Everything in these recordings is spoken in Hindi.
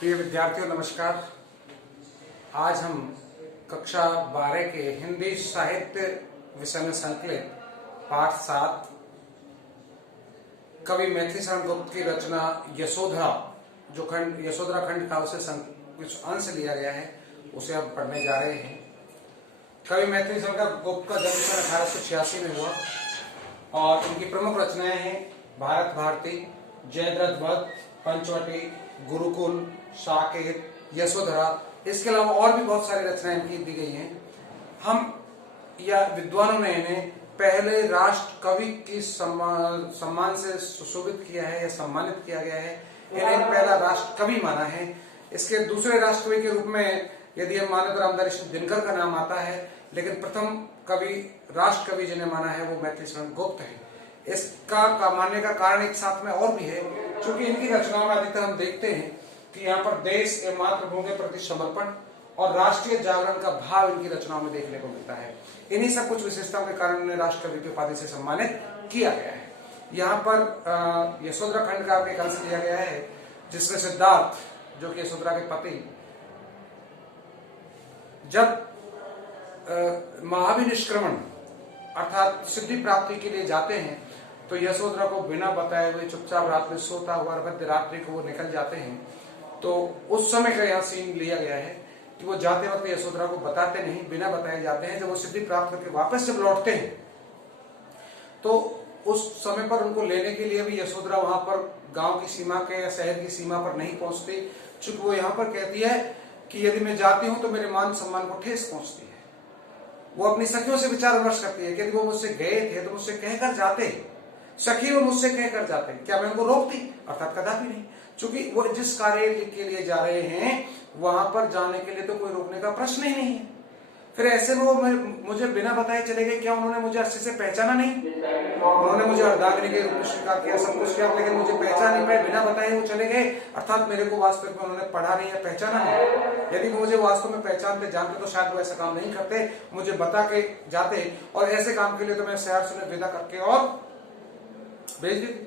प्रिय विद्यार्थियों नमस्कार। आज हम कक्षा 12 के हिंदी साहित्य विषय में संकलित पाठ 7 कवि मैथिली शरण गुप्त की रचना यशोधरा, जो खंड यशोधरा खंड का उसे कुछ अंश लिया गया है, उसे हम पढ़ने जा रहे हैं। कवि मैथिली शरण गुप्त का जन्म सन 1886 में हुआ और इनकी प्रमुख रचनाएं हैं भारत भारती, जयद्रथ वध, पंचवटी, गुरुकुल, साकेत, यशोधरा। इसके अलावा और भी बहुत सारी रचनाएं इनकी दी गई हैं। हम या विद्वानों ने इन्हें पहले राष्ट्र कवि की सम्मान से सुशोभित किया है या सम्मानित किया गया है। इन्हें पहला राष्ट्र कवि माना है। इसके दूसरे राष्ट्र कवि के रूप में यदि हम माने तो रामधारी दिनकर का नाम आता है, लेकिन प्रथम कवि राष्ट्र कवि जिन्हें माना है वो मैथिली शरण गुप्त है। इसका मानने का कारण एक साथ में और भी है, क्योंकि इनकी रचनाओं में अधिकतर हम देखते हैं कि यहाँ पर देश एवं मातृभूमि के प्रति समर्पण और राष्ट्रीय जागरण का भाव इनकी रचनाओं में देखने को मिलता है। इन्हीं सब कुछ विशेषताओं के कारण उन्हें राष्ट्र कवि की उपाधि से सम्मानित किया गया है। यहाँ पर यशोधरा खंड का एक अंश लिया गया है, जिसमें सिद्धार्थ जो कि यशोधरा के पति जब महाभिनिष्क्रमण अर्थात सिद्धि प्राप्ति के लिए जाते हैं तो यशोधरा को बिना बताए हुए चुपचाप रात में सोता हुआ मध्य रात्रि को वो निकल जाते हैं। तो उस समय का यहाँ सीन लिया गया है कि वो जाते वक्त यशोधरा को बताते नहीं, बिना बताए जाते हैं। जब वो सिद्धि प्राप्त करके वापस जब लौटते हैं तो उस समय पर उनको लेने के लिए भी यशोधरा वहां पर गांव की सीमा के या शहर की सीमा पर नहीं पहुंचती, चूंकि वो यहाँ पर कहती है कि यदि मैं जाती हूं तो मेरे मान सम्मान को ठेस पहुंचती है। वो अपनी सखियों से विचार विमर्श करती है कि यदि वो मुझसे गए थे तो मुझसे कहकर जाते, सखी वो मुझसे कहकर जाते, क्या मैं उनको रोकती? अर्थात कदापि नहीं, क्योंकि वो जिस कार्य के लिए जा रहे हैं वहां पर जाने के लिए तो कोई रोकने का प्रश्न ही नहीं है। फिर ऐसे में वो मुझे बिना बताए चले गए। क्या उन्होंने मुझे अच्छे से पहचाना नहीं? उन्होंने मुझे अर्धांगिनी के रूप में स्वीकार किया, सब कुछ किया, लेकिन मुझे पहचान नहीं पाए, बिना बताए वो चले गए। अर्थात मेरे को वास्तव में उन्होंने पढ़ा नहीं है, पहचाना नहीं। यदि वो मुझे वास्तव में पहचानते जानते तो शायद वो ऐसा काम नहीं करते, मुझे बता के जाते। और ऐसे काम के लिए तो मैं शहर से विदा करके और भेज देती।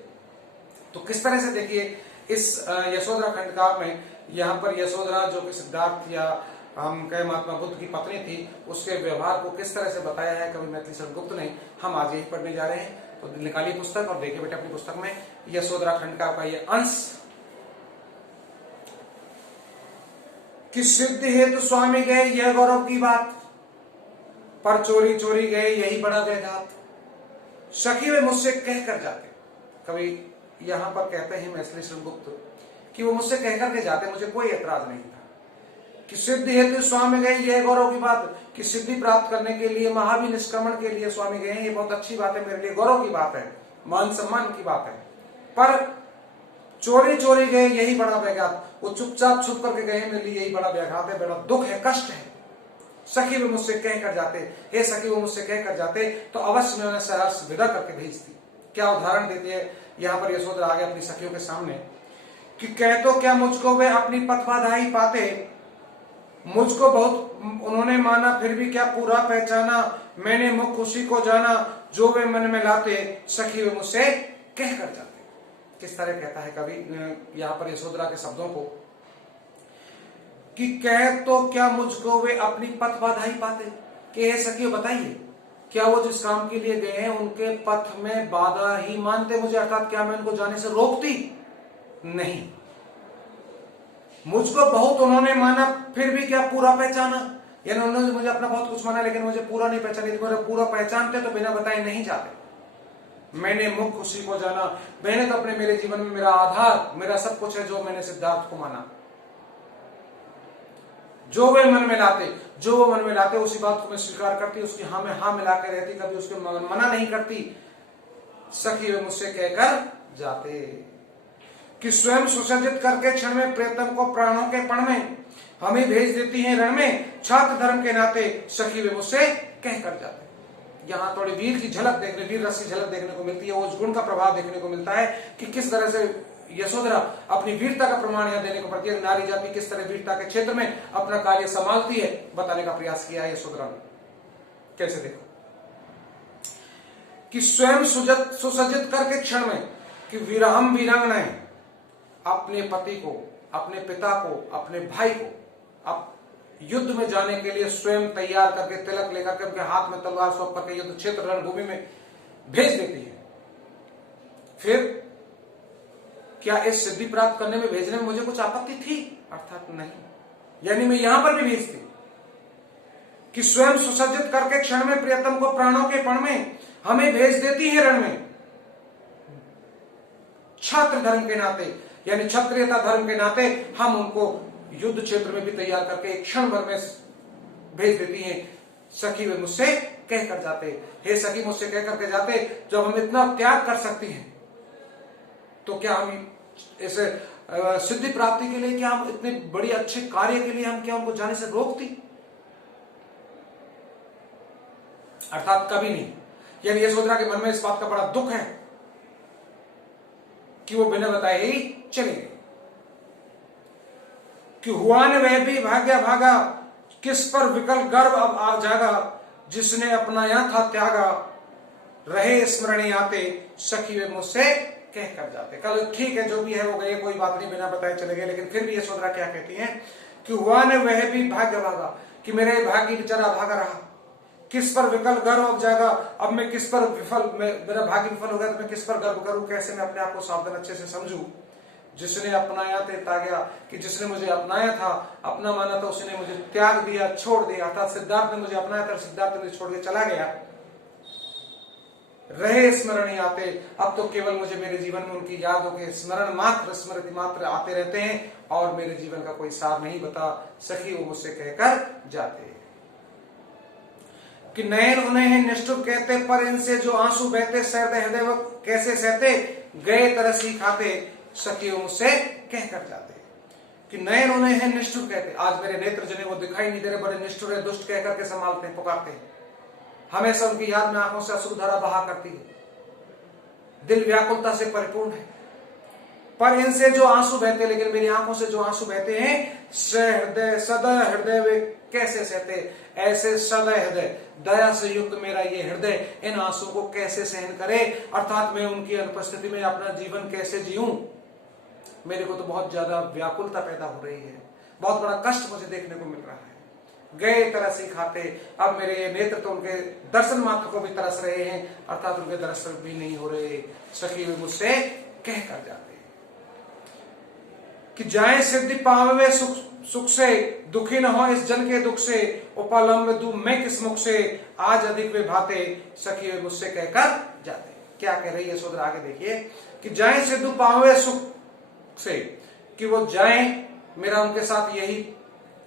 तो किस तरह से देखिए इस यशोधरा खंड का में यहाँ पर यशोधरा जो कि सिद्धार्थ या हम कहे महात्मा बुद्ध की पत्नी थी, उसके व्यवहार को किस तरह से बताया है कवि मैथिली शरण गुप्त ने। हम आज यही पढ़ने जा रहे हैं। तो निकालिए पुस्तक और देखिए बेटे अपनी पुस्तक में यशोधरा खंड का ये अंश। कि सिद्धि हेतु स्वामी गए यह गौरव की बात, पर चोरी चोरी गए यही बड़ा वैघात। सखी वे मुझसे कह कर जाते। कवि यहाँ पर कहते हैं मैथिली शरण गुप्त कि वो मुझसे कहकर के जाते, मुझे कोई ऐतराज नहीं था। कि सिद्धि हेतु स्वामी गए यह गौरव की बात, कि सिद्धि प्राप्त करने के लिए महाभिनिष्क्रमण के लिए स्वामी गए, ये बहुत अच्छी बात है, मेरे लिए गौरव की बात है, मान सम्मान की बात है। पर चोरी चोरी गए यही बड़ा व्याघात, वो चुपचाप छुप करके गए, मेरे लिए यही बड़ा व्याघात है, बड़ा दुख है, कष्ट है। सखी वो मुझसे कह कर जाते, हे सखी वो मुझसे कह कर जाते तो अवश्य मैं उन्हें शहर से विदा करके भेजती। क्या उदाहरण देती है यहाँ पर यशोधरा आगे अपनी सखियों के सामने कि कह तो क्या मुझको वे अपनी पथ बाधाई पाते, मुझको बहुत उन्होंने माना फिर भी क्या पूरा पहचाना, मैंने मुख खुशी को जाना जो वे मन में लाते, सखी वे मुझसे कह कर जाते। किस तरह कहता है कवि यहाँ पर यशोधरा के शब्दों को कि कह तो क्या मुझको वे अपनी पथ बाधाई पाते, कि हे सखियों बताइए क्या वो जिस काम के लिए गए हैं उनके पथ में बाधा ही मानते मुझे? अर्थात क्या मैं उनको जाने से रोकती? नहीं। मुझको बहुत उन्होंने माना फिर भी क्या पूरा पहचाना, यानी उन्होंने मुझे अपना बहुत कुछ माना लेकिन मुझे पूरा नहीं पहचाना। मुझे पूरा पहचानते तो बिना बताए नहीं जाते। मैंने मुख खुशी को जाना, मैंने तो अपने मेरे जीवन में मेरा आधार, मेरा सब कुछ है जो मैंने सिद्धार्थ को माना। जो वे मन में लाते, जो वो मन में लाते उसी बात को मैं स्वीकार करती, उसकी हाँ में हाँ मिला के रहती, कभी उसके मना नहीं करती। सखी वे मुझसे कहकर जाते कि स्वयं सुसज्जित करके क्षण में प्रियतम को प्राणों के पण में हमें भेज देती हैं रण में, छात्र धर्म के नाते सखी वे मुझसे कहकर जाते। यहाँ थोड़ी वीर की झलक देखने, वीर रस की झलक देखने को मिलती है, उस गुण का प्रभाव देखने को मिलता है कि किस तरह से यशोधरा अपनी वीरता का प्रमाण यहाँ देने को पड़ती है। नारी जाति किस तरह वीरता के क्षेत्र में अपना कार्य संभालती है बताने का प्रयास किया है यशोधरा ने। कैसे देखो कि स्वयं सुसज्जित करके क्षण में कि वीरांगनाएं अपने पति को अपने पिता को, अपने भाई को अब युद्ध में जाने के लिए स्वयं तैयार करके, तिलक लेकर के, उनके हाथ में तलवार सौंप करके युद्ध क्षेत्र रणभूमि में भेज देती है। फिर क्या इस सिद्धि प्राप्त करने में, भेजने में मुझे कुछ आपत्ति थी? अर्थात नहीं। यानी मैं यहां पर भी भेजती कि स्वयं सुसज्जित करके क्षण में प्रियतम को प्राणों के पण में हमें भेज देती है रण में। छात्र धर्म के नाते, यानी क्षत्रियता धर्म के नाते हम उनको युद्ध क्षेत्र में भी तैयार करके एक क्षण भर में भेज देती हैं। सखी वे मुझसे कह कर जाते, हे सखी मुझसे कह करके जाते, जब हम इतना त्याग कर सकती हैं तो क्या हम इस सिद्धि प्राप्ति के लिए, क्या हम इतने बड़ी अच्छे कार्य के लिए हम क्या उनको जाने से रोकती? अर्थात कभी नहीं। यानी यशोधरा के मन में इस बात का बड़ा दुख है कि वो बिना बताए ही चले गए। कि हुआ ने वह भी भाग्या भागा, किस पर विकल गर्व अब आ जागा, जिसने अपनाया था त्यागा, रहे स्मरण आते, सखी वे मुझसे कह कर जाते। कल ठीक है, जो भी है वो गए, कोई बात नहीं, बिना बताए चले गए। लेकिन फिर भी यशोधरा क्या कहती हैं कि हुआ ने वह भी भाग्य भागा, कि मेरे भाग्य बेचारा भागा रहा, किस पर विकल गर्व अब जागा, अब मैं किस पर विफल, मेरा भाग्य विफल हो गया तो मैं किस पर गर्व करूं, कैसे मैं अपने आप को सावधान अच्छे से समझूं। जिसने अपनाया ते त्यागा, कि जिसने मुझे अपनाया था, अपना माना था, उसने मुझे त्याग दिया, छोड़ दिया। अर्थात सिद्धार्थ ने मुझे अपनाया था, सिद्धार्थ ने मुझे छोड़ के चला गया। रहे स्मरण आते, अब तो केवल मुझे मेरे जीवन में उनकी यादों के स्मरण मात्र, स्मृति मात्र आते रहते हैं और मेरे जीवन का कोई सार नहीं बता। सखी वो मुझसे कहकर जाते कि नयन उन्हें निष्ठुर कहते, पर इनसे जो आंसू बहते, सहते हृदय वो कैसे सहते, गए तरसी खाते, सखी वो मुझसे कहकर जाते। कि नयन उन्हें निष्ठुर कहते, आज मेरे नेत्र जिन्हें वो दिखाई नहीं दे रहे, बड़े निष्ठुर है, दुष्ट कह करके संभालते हैं, पुकारते हैं, हमेशा उनकी याद में आंखों से अश्रुधारा बहा करती है, दिल व्याकुलता से परिपूर्ण है। पर इनसे जो आंसू बहते, लेकिन मेरी आंखों से जो आंसू बहते हैं, हृदय सदा हृदय वे कैसे सहते, ऐसे सदा हृदय, दया से युक्त मेरा ये हृदय इन आंसू को कैसे सहन करे। अर्थात मैं उनकी अनुपस्थिति में अपना जीवन कैसे जीऊं, मेरे को तो बहुत ज्यादा व्याकुलता पैदा हो रही है, बहुत बड़ा कष्ट मुझे देखने को मिल रहा है। गए तरस ही खाते, अब मेरे ये नेत्र तो उनके दर्शन मात्र को भी तरस रहे हैं, अर्थात उनके दर्शन भी नहीं हो रहे। सखी वे मुझसे कह कर जाते कि जाए सिद्धि पावे सुख से, दुखी न हो इस जन के दुख से, उपालंब दूं मैं किस मुख से, आज अधिक वे भाते, सखी वे मुझसे कहकर जाते। क्या कह रही है यशोधरा, आगे देखिए कि जाए सिद्धि पावे सुख से, कि वो जाए, मेरा उनके साथ यही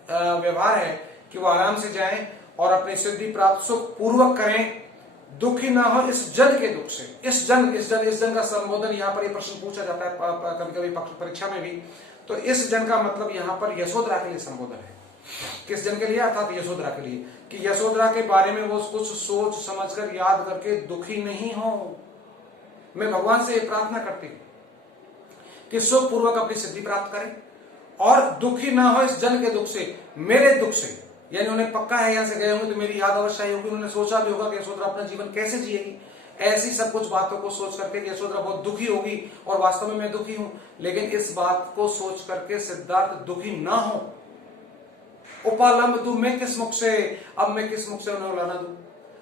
व्यवहार है कि वो आराम से जाएं और अपनी सिद्धि प्राप्त सुख पूर्वक करें, दुखी ना हो इस जन के दुख से। इस जन का संबोधन यहाँ पर ये प्रश्न पूछा जाता है कभी कभी परीक्षा में भी, तो इस जन का मतलब यहाँ पर यशोधरा के लिए संबोधन है। किस जन के लिए? अर्थात यशोधरा के लिए, कि यशोधरा के बारे में वो कुछ सोच समझकर याद करके दुखी नहीं हो। मैं भगवान से प्रार्थना करती हूँ कि सुख पूर्वक अपनी सिद्धि प्राप्त करें और दुखी ना हो इस जन के दुख से, मेरे दुख से। यानी उन्हें पक्का है यहाँ से गए होंगे तो मेरी याद अवश्य आई होगी, उन्होंने सोचा भी होगा कि यशोधरा अपना जीवन कैसे जिएगी। ऐसी सब कुछ बातों को सोच करके यशोधरा बहुत दुखी होगी और वास्तव में मैं दुखी हूं, लेकिन इस बात को सोच करके सिद्धार्थ दुखी ना हो। उपालंब दूं मैं किस मुख से, अब मैं किस मुख से उन्हें उलाना दूं,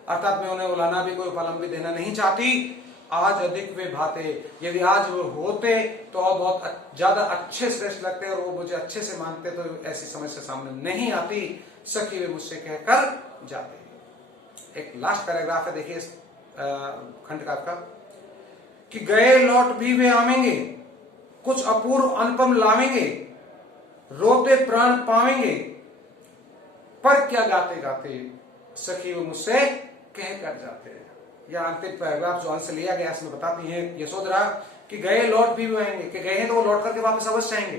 अर्थात मैं उन्हें उलाना भी, कोई उपालंब भी देना नहीं चाहती। आज अधिक वे भाते, यदि आज वो होते तो और बहुत ज्यादा अच्छे श्रेष्ठ लगते और वो मुझे अच्छे से मानते, तो ऐसी समस्या सामने नहीं आती। सखी वे मुझसे कहकर जाते। एक लास्ट पैराग्राफ है, देखिए इस खंड का, कि गए लौट भी वे आवेंगे, कुछ अपूर्व अनुपम लावेंगे, रोते प्राण पावेंगे, पर क्या गाते गाते, सखी वो मुझसे कह कर जाते हैं। यह अंतिम पैराग्राफ जो अंश लिया गया इसमें बताती है यशोधरा कि गए लौट भी वे आएंगे, कि गए हैं तो वो लौट करके वापस अवश्य आएंगे,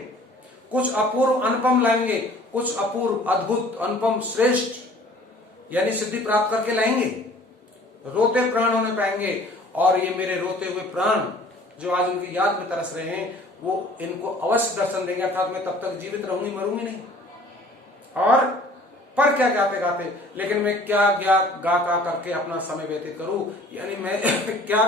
कुछ अपूर्व अनुपम लाएंगे, कुछ अपूर्व अद्भुत अनुपम श्रेष्ठ यानी सिद्धि प्राप्त करके लाएंगे, रोते प्राण होने पाएंगे, और ये मेरे रोते हुए प्राण जो आज उनकी याद में तरस रहे हैं वो इनको अवश्य दर्शन देंगे, अर्थात मैं तब तक जीवित रहूंगी, मरूंगी नहीं। और पर क्या गाते गाते, लेकिन मैं क्या गा गा करके अपना समय व्यतीत करूं, यानी मैं क्या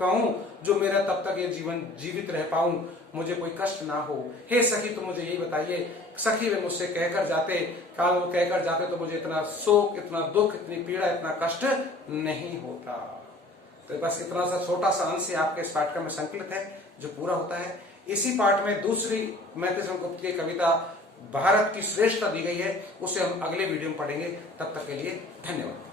कहूं जो मेरा तब तक ये जीवन जीवित रह पाऊं, मुझे कोई कष्ट ना हो। हे सखी तो मुझे यही बताइए। सखी वे मुझसे कहकर जाते, काल वो कहकर जाते तो मुझे इतना शोक, इतना दुख, इतनी पीड़ा, इतना कष्ट नहीं होता। तो बस इतना सा छोटा सा अंश आपके इस पाठ्यक्रम में संकलित है जो पूरा होता है। इसी पाठ में दूसरी मैथिली चरण गुप्त की कविता भारत की श्रेष्ठता दी गई है, उसे हम अगले वीडियो में पढ़ेंगे। तब तक के लिए धन्यवाद।